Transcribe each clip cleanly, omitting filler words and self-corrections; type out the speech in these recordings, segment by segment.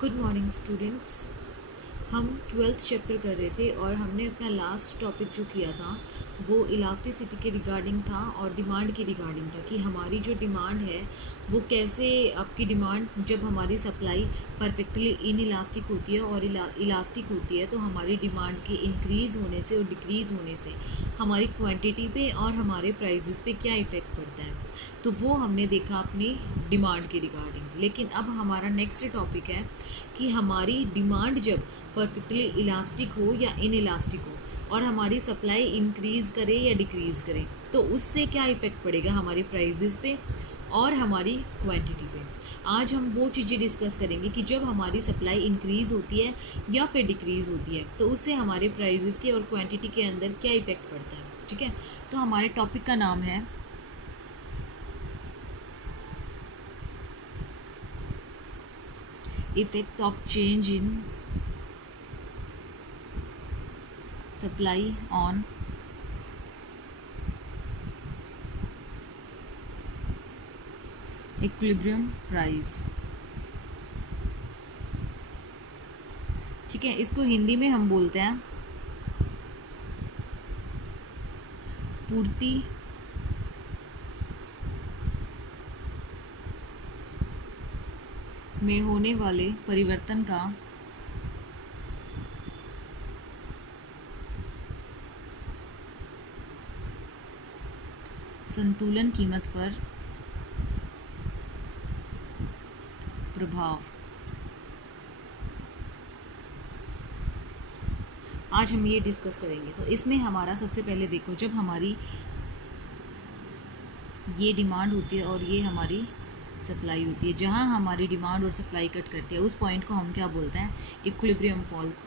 Good morning students. हम twelfth chapter कर रहे थे और हमने अपना लास्ट टॉपिक जो किया था वो इलास्टिसिटी के रिगार्डिंग था और डिमांड के रिगार्डिंग था कि हमारी जो डिमांड है वो कैसे आपकी डिमांड जब हमारी सप्लाई परफेक्टली इन इलास्टिक होती है और इलास्टिक होती है तो हमारी डिमांड के इंक्रीज़ होने से और डिक्रीज़ होने से हमारी क्वांटिटी पे और हमारे प्राइजेस पे क्या इफ़ेक्ट पड़ता है। तो वो हमने देखा अपनी डिमांड के रिगार्डिंग। लेकिन अब हमारा नेक्स्ट टॉपिक है कि हमारी डिमांड जब परफेक्टली इलास्टिक हो या इन इलास्टिक हो और हमारी सप्लाई इंक्रीज़ करे या डिक्रीज़ करे तो उससे क्या इफ़ेक्ट पड़ेगा हमारे प्राइजेस पे और हमारी क्वांटिटी पे। आज हम वो चीज़ें डिस्कस करेंगे कि जब हमारी सप्लाई इंक्रीज़ होती है या फिर डिक्रीज़ होती है तो उससे हमारे प्राइजेस के और क्वांटिटी के अंदर क्या इफ़ेक्ट पड़ता है। ठीक है, तो हमारे टॉपिक का नाम है effects of change in supply on equilibrium price। ठीक है, इसको हिंदी में हम बोलते हैं पूर्ति में होने वाले परिवर्तन का संतुलन कीमत पर प्रभाव। आज हम ये डिस्कस करेंगे। तो इसमें हमारा सबसे पहले देखो, जब हमारी ये डिमांड होती है और ये हमारी सप्लाई होती है, जहाँ हमारी डिमांड और सप्लाई कट करती है उस पॉइंट को हम क्या बोलते हैं, इक्विलिब्रियम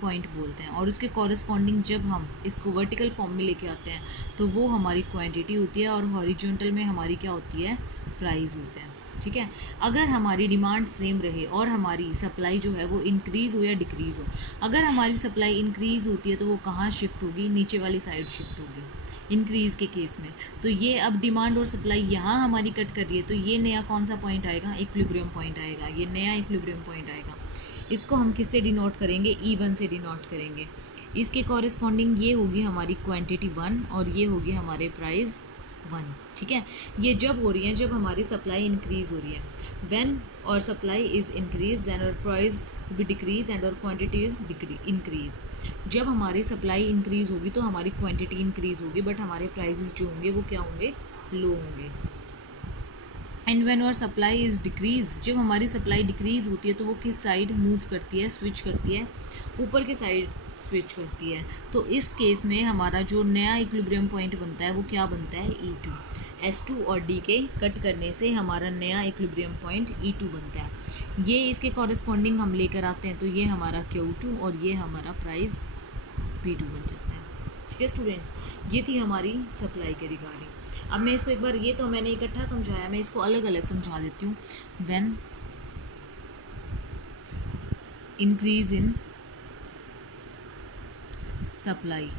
पॉइंट बोलते हैं। और उसके कॉरस्पॉन्डिंग जब हम इसको वर्टिकल फॉर्म में लेके आते हैं तो वो हमारी क्वांटिटी होती है और हॉरिजॉन्टल में हमारी क्या होती है, प्राइस होते हैं। ठीक है, अगर हमारी डिमांड सेम रहे और हमारी सप्लाई जो है वो इंक्रीज़ हो या डिक्रीज़ हो, अगर हमारी सप्लाई इंक्रीज़ होती है तो वो कहाँ शिफ्ट होगी, नीचे वाली साइड शिफ्ट होगी इंक्रीज़ के केस में। तो ये अब डिमांड और सप्लाई यहाँ हमारी कट कर रही है तो ये नया कौन सा पॉइंट आएगा, इक्विलिब्रियम पॉइंट आएगा। ये नया इक्विलिब्रियम पॉइंट आएगा। इसको हम किससे डिनोट करेंगे, E1 से डिनोट करेंगे। इसके कॉरस्पॉन्डिंग ये होगी हमारी क्वांटिटी 1 और ये होगी हमारे प्राइस 1। ठीक है, ये जब हो रही है जब हमारी सप्लाई इंक्रीज़ हो रही है। व्हेन और सप्लाई इज़ इंक्रीज देन और प्राइस बी डिक्रीज एंड और क्वांटिटी इज़ इंक्रीज। जब हमारी सप्लाई इंक्रीज़ होगी तो हमारी क्वांटिटी इंक्रीज़ होगी बट हमारे प्राइसेस जो होंगे वो क्या होंगे, लो होंगे। एंड व्हेन और सप्लाई इज़ डिक्रीज, जब हमारी सप्लाई डिक्रीज़ होती है तो वो किस साइड मूव करती है, स्विच करती है, ऊपर के साइड स्विच करती है। तो इस केस में हमारा जो नया इक्विलिब्रियम पॉइंट बनता है वो क्या बनता है, E2। S2 और D के कट करने से हमारा नया इक्विलिब्रियम पॉइंट E2 बनता है। ये इसके कॉरस्पॉन्डिंग हम लेकर आते हैं तो ये हमारा Q2 और ये हमारा प्राइस P2 बन जाता है। ठीक है स्टूडेंट्स, ये थी हमारी सप्लाई के रिगार्डिंग। अब मैं इसको एक बार, ये तो मैंने इकट्ठा समझाया, मैं इसको अलग अलग समझा देती हूँ। व्हेन इंक्रीज इन सप्लाई,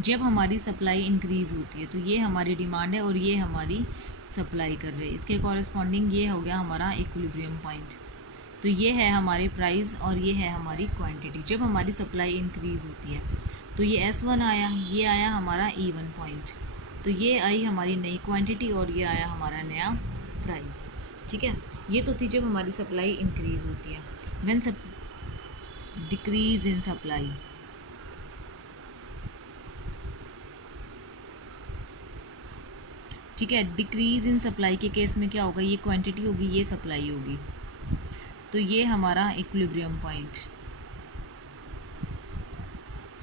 जब हमारी सप्लाई इंक्रीज़ होती है तो ये हमारी डिमांड है और ये हमारी सप्लाई कर रहे हैं। इसके कॉरस्पॉन्डिंग ये हो गया हमारा इक्विलिब्रियम पॉइंट। तो ये है हमारे प्राइस और ये है हमारी क्वांटिटी। जब हमारी सप्लाई इंक्रीज़ होती है तो ये S1 आया, ये आया हमारा E1 पॉइंट, तो ये आई हमारी नई क्वांटिटी और ये आया हमारा नया प्राइस। ठीक है, ये तो थी जब हमारी सप्लाई इंक्रीज़ होती है। व्हेन डिक्रीज इन सप्लाई, ठीक है, डिक्रीज़ इन सप्लाई के केस में क्या होगा, ये क्वांटिटी होगी, ये सप्लाई होगी, तो ये हमारा इक्विलिब्रियम पॉइंट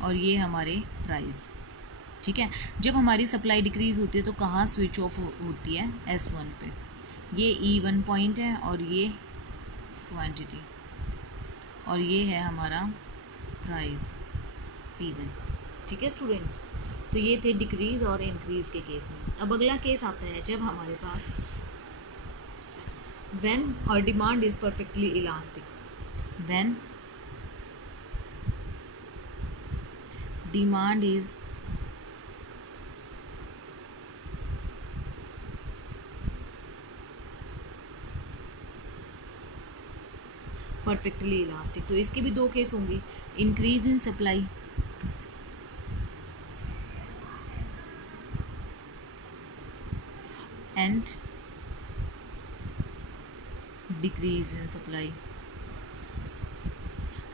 और ये हमारे प्राइस। ठीक है, जब हमारी सप्लाई डिक्रीज़ होती है तो कहाँ स्विच ऑफ होती है, S1 पे। ये E1 पॉइंट है और ये क्वांटिटी और ये है हमारा प्राइस P1। ठीक है स्टूडेंट्स, तो ये थे डिक्रीज़ और इंक्रीज़ के केस में। अब अगला केस आता है जब हमारे पास व्हेन और demand is perfectly elastic. When demand is perfectly elastic. तो इसके भी दो केस होंगे, increase in supply and decrease in supply.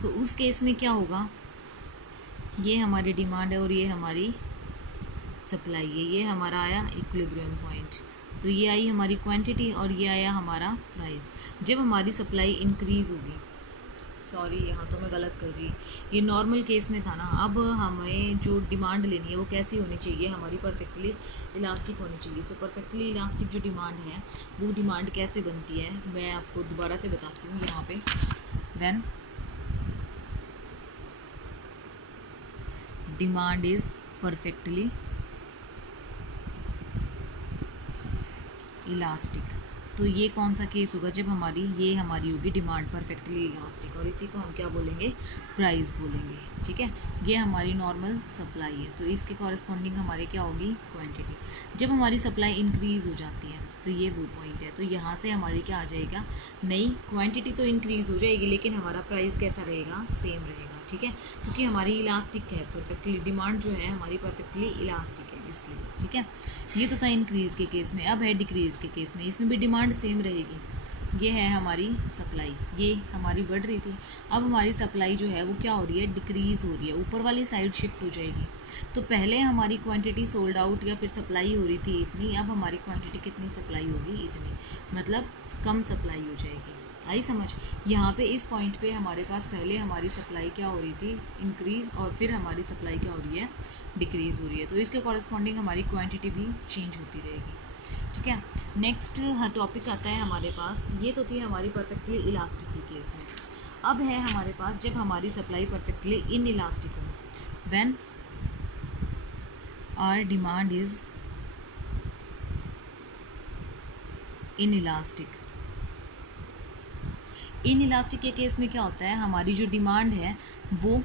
तो उस केस में क्या होगा, ये हमारी डिमांड है और ये हमारी सप्लाई है, ये हमारा आया इक्विलिब्रियम पॉइंट। तो ये आई हमारी क्वांटिटी और ये आया हमारा प्राइस। जब हमारी सप्लाई इंक्रीज होगी, सॉरी यहाँ तो मैं गलत कर गई, ये नॉर्मल केस में था ना। अब हमें जो डिमांड लेनी है वो कैसी होनी चाहिए, हमारी परफेक्टली इलास्टिक होनी चाहिए। तो परफेक्टली इलास्टिक जो डिमांड है वो डिमांड कैसे बनती है, मैं आपको दोबारा से बताती हूँ यहाँ पे। When demand is perfectly elastic, तो ये कौन सा केस होगा, जब ये हमारी होगी डिमांड परफेक्टली इलास्टिक, और इसी को हम क्या बोलेंगे, प्राइस बोलेंगे। ठीक है, ये हमारी नॉर्मल सप्लाई है, तो इसके कॉरस्पॉन्डिंग हमारे क्या होगी, क्वांटिटी। जब हमारी सप्लाई इंक्रीज हो जाती है तो ये वो पॉइंट है, तो यहाँ से हमारी क्या आ जाएगा, नई क्वांटिटी तो इंक्रीज हो जाएगी लेकिन हमारा प्राइस कैसा रहेगा, सेम रहेगा। ठीक है, क्योंकि हमारी इलास्टिक है परफेक्टली, डिमांड जो है हमारी परफेक्टली इलास्टिक है इसलिए। ठीक है, ये तो था इंक्रीज के केस में। अब है डिक्रीज के केस में, इसमें भी डिमांड सेम रहेगी। ये है हमारी सप्लाई, ये हमारी बढ़ रही थी, अब हमारी सप्लाई जो है वो क्या हो रही है, डिक्रीज हो रही है, ऊपर वाली साइड शिफ्ट हो जाएगी। तो पहले हमारी क्वांटिटी सोल्ड आउट या फिर सप्लाई हो रही थी इतनी, अब हमारी क्वांटिटी कितनी सप्लाई होगी, इतनी, मतलब कम सप्लाई हो जाएगी। आई समझ। यहाँ पे इस पॉइंट पे हमारे पास पहले हमारी सप्लाई क्या हो रही थी, इंक्रीज, और फिर हमारी सप्लाई क्या हो रही है, डिक्रीज हो रही है। तो इसके कॉरस्पॉन्डिंग हमारी क्वांटिटी भी चेंज होती रहेगी। ठीक है, नेक्स्ट टॉपिक आता है हमारे पास, ये तो थी हमारी परफेक्टली इलास्टिक की केस में। अब है हमारे पास जब हमारी सप्लाई परफेक्टली इन इलास्टिक हो, when our demand is inelastic. Inelastic के केस में क्या होता है, हमारी जो डिमांड है वो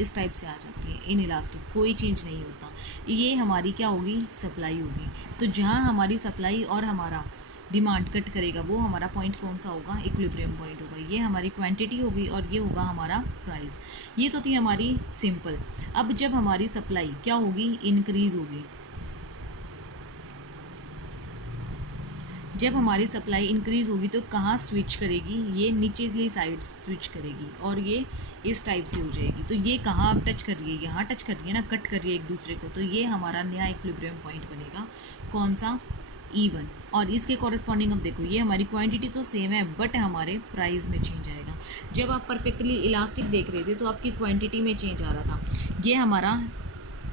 इस टाइप से आ जाती है, इन इलास्टिक, कोई चेंज नहीं होता। ये हमारी क्या होगी, सप्लाई होगी। तो जहाँ हमारी सप्लाई और हमारा डिमांड कट करेगा वो हमारा पॉइंट कौन सा होगा, इक्विलिब्रियम पॉइंट होगा। ये हमारी क्वांटिटी होगी और ये होगा हमारा प्राइस। ये तो थी हमारी सिंपल। अब जब हमारी सप्लाई क्या होगी, इंक्रीज होगी, जब हमारी सप्लाई इंक्रीज होगी तो कहाँ स्विच करेगी, ये नीचेली साइड स्विच करेगी और ये इस टाइप से हो जाएगी। तो ये कहाँ अब टच कर रही है, यहाँ टच कर रही है ना, कट कर रही है एक दूसरे को। तो ये हमारा नया इक्विलिब्रियम पॉइंट बनेगा, कौन सा, E1। और इसके कॉरस्पॉन्डिंग अब देखो, ये हमारी क्वांटिटी तो सेम है बट हमारे प्राइस में चेंज आएगा। जब आप परफेक्टली इलास्टिक देख रहे थे तो आपकी क्वांटिटी में चेंज आ रहा था, ये हमारा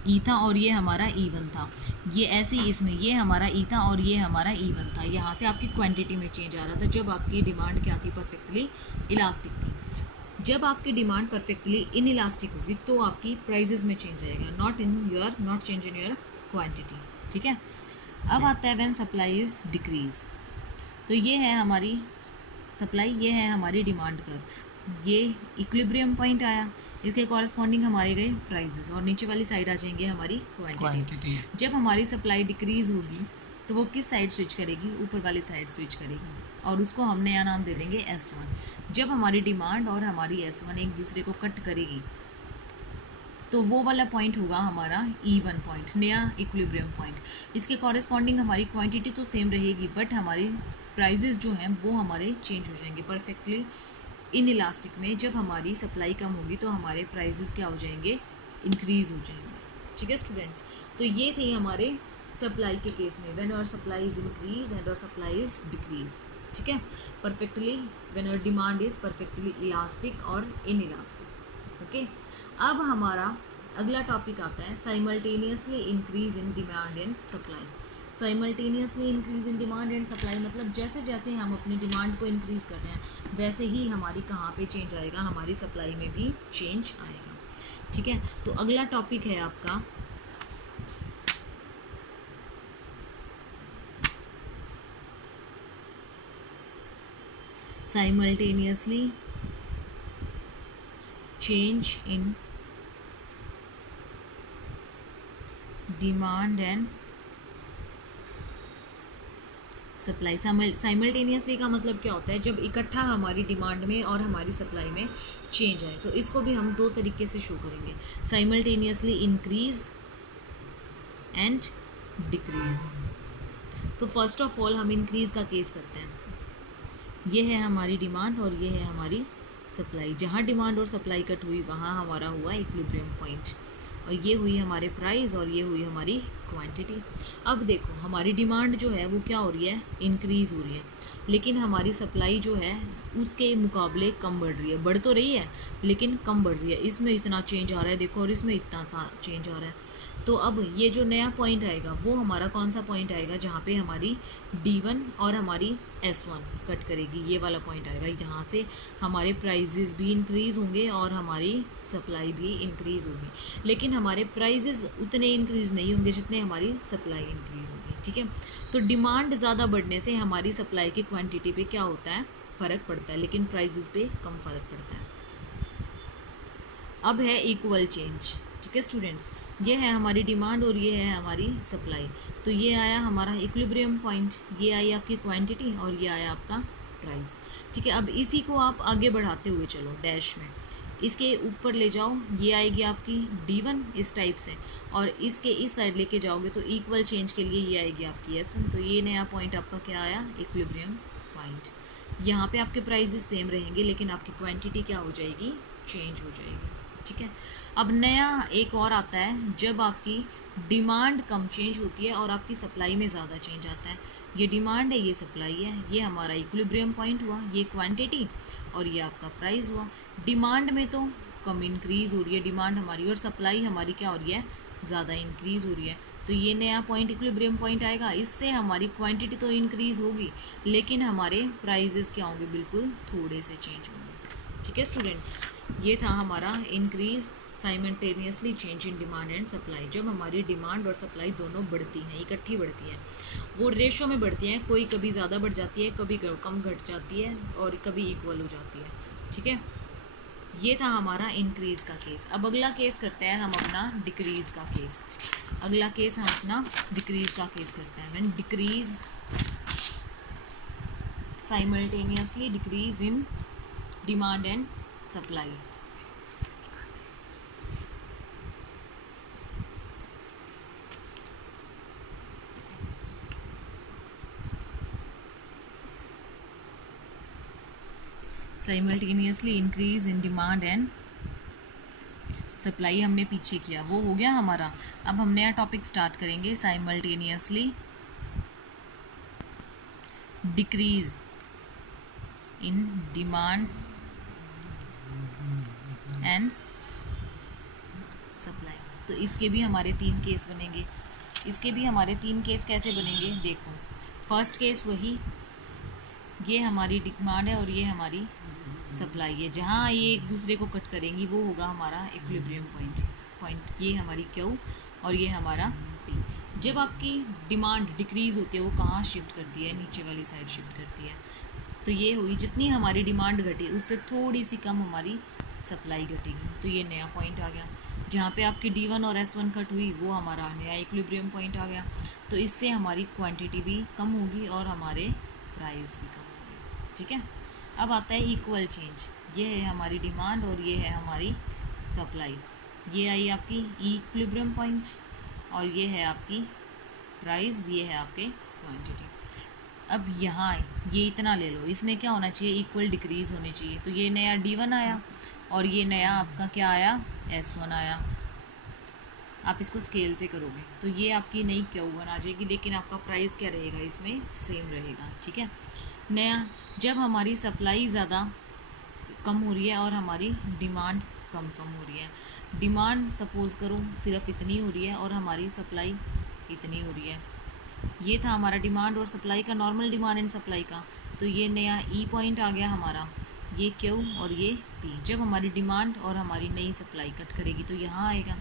ई था और ये हमारा E1 था। ये ऐसे ही इसमें ये हमारा ई था और ये हमारा E1 था। यहाँ से आपकी क्वांटिटी में चेंज आ रहा था जब आपकी डिमांड क्या थी, परफेक्टली इलास्टिक थी। जब आपकी डिमांड परफेक्टली इन इलास्टिक होगी तो आपकी प्राइजेस में चेंज आएगा, not change in your quantity. ठीक है, अब आता है व्हेन सप्लाई इज डिक्रीज। तो ये है हमारी सप्लाई, ये है हमारी डिमांड कर्व, ये इक्विलिब्रियम पॉइंट आया, इसके कॉरस्पॉन्डिंग हमारे गए प्राइजेस, और नीचे वाली साइड आ जाएंगे हमारी क्वांटिटी। जब हमारी सप्लाई डिक्रीज होगी तो वो किस साइड स्विच करेगी, ऊपर वाली साइड स्विच करेगी, और उसको हम नया नाम दे देंगे S1। जब हमारी डिमांड और हमारी S1 एक दूसरे को कट करेगी तो वो वाला पॉइंट होगा हमारा E1 पॉइंट, नया इक्विलिब्रियम पॉइंट। इसके कॉरस्पॉन्डिंग हमारी क्वांटिटी तो सेम रहेगी बट हमारी प्राइजेस जो हैं वो हमारे चेंज हो जाएंगे। परफेक्टली इन इलास्टिक में जब हमारी सप्लाई कम होगी तो हमारे प्राइजेस क्या हो जाएंगे, इंक्रीज हो जाएंगे। ठीक है स्टूडेंट्स, तो ये थे हमारे सप्लाई के केस में, when our supply is increase and our supply is decrease. ठीक है, perfectly when our demand is perfectly elastic और इन इलास्टिक। ओके, अब हमारा अगला टॉपिक आता है simultaneously increase in demand and supply. Simultaneously increase in demand and supply मतलब जैसे जैसे हम अपनी डिमांड को इंक्रीज कर रहे हैं वैसे ही हमारी कहाँ पे चेंज आएगा, हमारी सप्लाई में भी चेंज आएगा। ठीक है, तो अगला टॉपिक है आपका simultaneously change in demand and supply. Simultaneously का मतलब क्या होता है, जब इकट्ठा हमारी डिमांड में और हमारी सप्लाई में चेंज आए। तो इसको भी हम दो तरीके से शो करेंगे, साइमल्टेनियसली इंक्रीज एंड डिक्रीज। तो फर्स्ट ऑफ ऑल हम इंक्रीज का केस करते हैं। ये है हमारी डिमांड और ये है हमारी सप्लाई। जहाँ डिमांड और सप्लाई कट हुई वहाँ हमारा हुआ इक्विलिब्रियम पॉइंट, और ये हुई हमारे प्राइस और ये हुई हमारी क्वांटिटी। अब देखो हमारी डिमांड जो है वो क्या हो रही है, इंक्रीज़ हो रही है, लेकिन हमारी सप्लाई जो है उसके मुकाबले कम बढ़ रही है। बढ़ तो रही है लेकिन कम बढ़ रही है। इसमें इतना चेंज आ रहा है देखो, और इसमें इतना सा चेंज आ रहा है। तो अब ये जो नया पॉइंट आएगा वो हमारा कौन सा पॉइंट आएगा, जहाँ पे हमारी D1 और हमारी S1 कट करेगी। ये वाला पॉइंट आएगा, यहाँ से हमारे प्राइजेस भी इंक्रीज़ होंगे और हमारी सप्लाई भी इंक्रीज़ होगी। लेकिन हमारे प्राइजेस उतने इंक्रीज़ नहीं होंगे जितने हमारी सप्लाई इंक्रीज़ होगी। ठीक है, तो डिमांड ज़्यादा बढ़ने से हमारी सप्लाई की क्वान्टिटी पे क्या होता है, फ़र्क पड़ता है, लेकिन प्राइजेस पे कम फ़र्क पड़ता है। अब है इक्वल चेंज। ठीक है स्टूडेंट्स, ये है हमारी डिमांड और ये है हमारी सप्लाई। तो ये आया हमारा इक्विलिब्रियम पॉइंट, ये आई आपकी क्वांटिटी और ये आया आपका प्राइस। ठीक है, अब इसी को आप आगे बढ़ाते हुए चलो डैश में, इसके ऊपर ले जाओ, ये आएगी आपकी D1 इस टाइप से, और इसके इस साइड लेके जाओगे तो इक्वल चेंज के लिए ये आएगी आपकी S1। तो ये नया पॉइंट आपका क्या आया, इक्विलिब्रियम पॉइंट। यहाँ पे आपके प्राइजेस सेम रहेंगे लेकिन आपकी क्वांटिटी क्या हो जाएगी, चेंज हो जाएगी। ठीक है, अब नया एक और आता है, जब आपकी डिमांड कम चेंज होती है और आपकी सप्लाई में ज़्यादा चेंज आता है। ये डिमांड है, ये सप्लाई है, ये हमारा इक्विलिब्रियम पॉइंट हुआ, ये क्वांटिटी और ये आपका प्राइस हुआ। डिमांड में तो कम इंक्रीज़ हो रही है डिमांड हमारी, और सप्लाई हमारी क्या हो रही है, ज़्यादा इंक्रीज़ हो रही है। तो ये नया पॉइंट इक्विलिब्रियम पॉइंट आएगा। इससे हमारी क्वांटिटी तो इंक्रीज़ होगी लेकिन हमारे प्राइजेस क्या होंगे, बिल्कुल थोड़े से चेंज होंगे। ठीक है स्टूडेंट्स, ये था हमारा increase simultaneously change in demand and supply. जब हमारी डिमांड और सप्लाई दोनों बढ़ती हैं, इकट्ठी बढ़ती हैं, वो रेशो में बढ़ती हैं, कोई कभी ज़्यादा बढ़ जाती है, कभी कम घट जाती है और कभी इक्वल हो जाती है। ठीक है, ये था हमारा इंक्रीज़ का केस। अब अगला केस करते हैं हम अपना डिक्रीज़ का केस। अगला केस हम अपना डिक्रीज़ का केस करते हैं। When decrease simultaneously decrease in demand and supply. Simultaneously increase in demand and supply हमने पीछे किया, वो हो गया हमारा। अब हम नया टॉपिक स्टार्ट करेंगे, simultaneously decrease in demand and supply. तो इसके भी हमारे 3 केस बनेंगे। इसके भी हमारे 3 केस कैसे बनेंगे, देखो। फर्स्ट केस वही, ये हमारी डिमांड है और ये हमारी सप्लाई है। जहाँ ये एक दूसरे को कट करेंगी वो होगा हमारा इक्विलिब्रियम पॉइंट। ये हमारी Q और ये हमारा P। जब आपकी डिमांड डिक्रीज़ होती है वो कहाँ शिफ्ट करती है, नीचे वाली साइड शिफ्ट करती है। तो ये हुई, जितनी हमारी डिमांड घटी उससे थोड़ी सी कम हमारी सप्लाई घटेगी। तो ये नया पॉइंट आ गया। जहाँ पे आपकी D1 और S1 कट हुई वो हमारा नया इक्विलिब्रियम पॉइंट आ गया। तो इससे हमारी क्वांटिटी भी कम होगी और हमारे प्राइस भी कम होंगे। ठीक है, अब आता है इक्वल चेंज। ये है हमारी डिमांड और ये है हमारी सप्लाई। ये आई आपकी इक्विलिब्रियम पॉइंट और ये है आपकी प्राइस, ये है आपके क्वांटिटी। अब यहाँ ये इतना ले लो, इसमें क्या होना चाहिए, इक्वल डिक्रीज़ होनी चाहिए। तो ये नया D1 आया और ये नया आपका क्या आया, S1 आया। आप इसको स्केल से करोगे तो ये आपकी नई Q1 आ जाएगी, लेकिन आपका प्राइस क्या रहेगा, इसमें सेम रहेगा। ठीक है, नया जब हमारी सप्लाई ज़्यादा कम हो रही है और हमारी डिमांड कम हो रही है। डिमांड सपोज़ करो सिर्फ इतनी हो रही है और हमारी सप्लाई इतनी हो रही है। ये था हमारा डिमांड और सप्लाई का, नॉर्मल डिमांड एंड सप्लाई का। तो ये नया E पॉइंट आ गया हमारा, ये Q और ये P। जब हमारी डिमांड और हमारी नई सप्लाई कट करेगी तो यहाँ आएगा,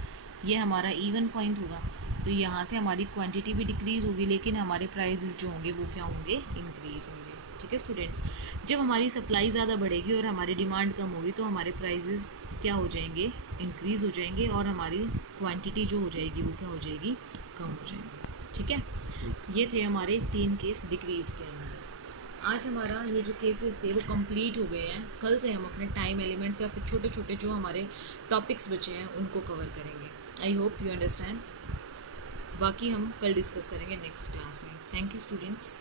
ये हमारा E1 पॉइंट होगा। तो यहाँ से हमारी क्वांटिटी भी डिक्रीज़ होगी लेकिन हमारे प्राइजेस जो होंगे वो क्या होंगे, इंक्रीज़ होंगे। ठीक है स्टूडेंट्स, जब हमारी सप्लाई ज़्यादा बढ़ेगी और हमारी डिमांड कम होगी तो हमारे प्राइजेस क्या हो जाएंगे, इंक्रीज़ हो जाएंगे और हमारी क्वांटिटी जो हो जाएगी वो क्या हो जाएगी, कम हो जाएगी। ठीक है, ये थे हमारे 3 केस डिक्रीज़ के अंदर। आज हमारा ये जो केसेस थे वो कंप्लीट हो गए हैं। कल से हम अपने टाइम एलिमेंट्स या फिर छोटे छोटे जो हमारे टॉपिक्स बचे हैं उनको कवर करेंगे। I hope you understand. बाकी हम कल डिस्कस करेंगे नेक्स्ट क्लास में। Thank you students.